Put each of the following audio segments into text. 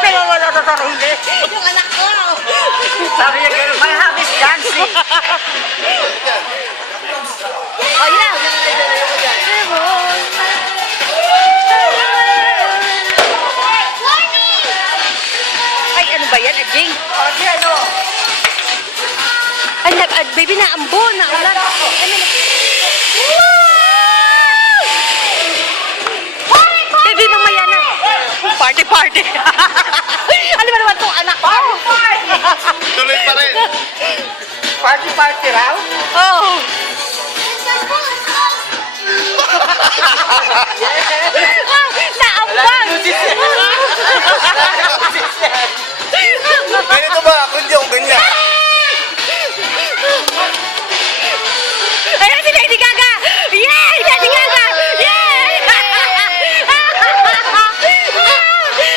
Pero wala na sarili. Yung anak ko. Sabi niya gano'n, my hobby is dancing. Oh, yeah. Ay, ano ba yan? Adjing? Ano? Ay, baby, naambon, naulan. Baby, mamaya na. Party. Ano ba naman itong anak ko? Tuloy pa rin. Party raw? Oo. Naambang. Ganito ba ako? Hindi ako ganyan. Ayan si Lady Gaga! Yay! Lady Gaga! Yay!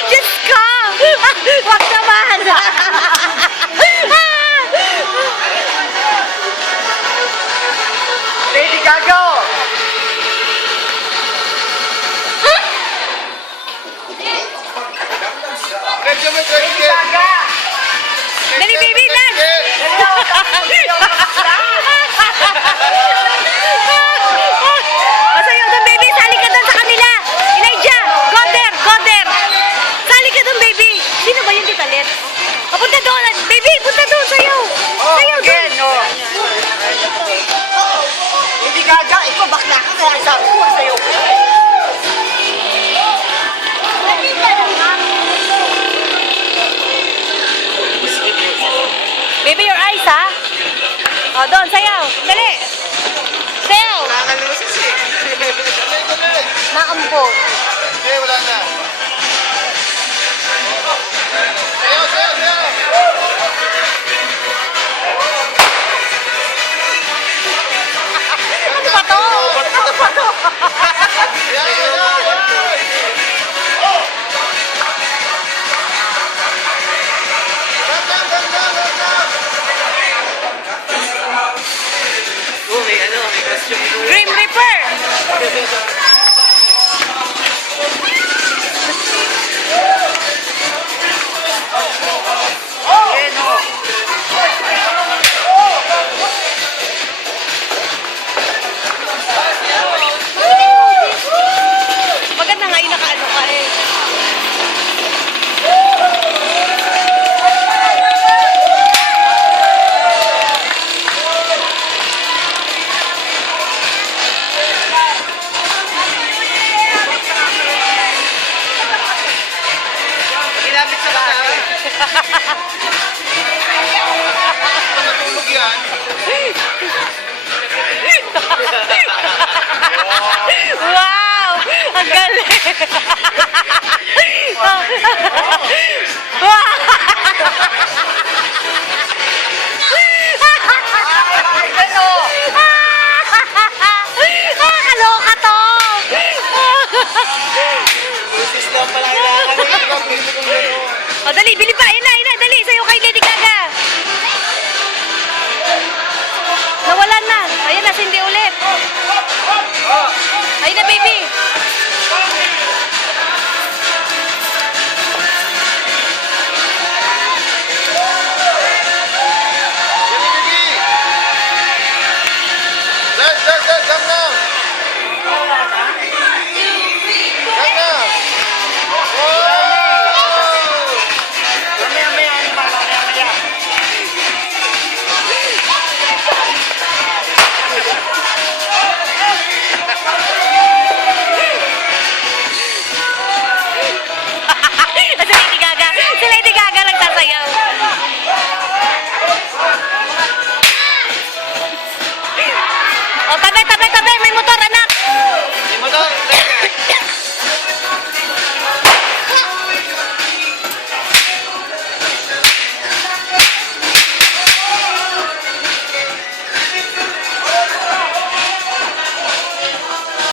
Diyos ko! Wag naman! Lady Gaga! Lady Gaga! Dali, baby lang! Masayaw doon, baby! Sali ka doon sa kanila! Elijah! Go there! Sali ka doon, baby! Sino ba yung titalit? Punta doon! Baby! Punta doon! Sayaw! Sayaw doon! Hindi gaga! Ikaw bakla ka kaya sa uwa sayaw ka! Baby, your eyes, ha? O, doon, sayaw. Dali. Sayaw. Nakakalusis eh. Naambon. Eh, wala na. Sayaw. Ano ba to? Ano ba to? May costume. Grim Reaper. Maganda nga yung nakaano ka eh. Ginamit sa bahay. Matulog yan. Wow! Ang galing! Wow! Kaloka to! Lusis na pala kailangan. O, dali, bili pa! Ayun na! Dali! Sa'yo kay Lady Gaga! Nawalan na! Ayan na, sindi ulit! Ayun na, baby! Si Lady Gaga nagsasayaw. O, tabi! May motor!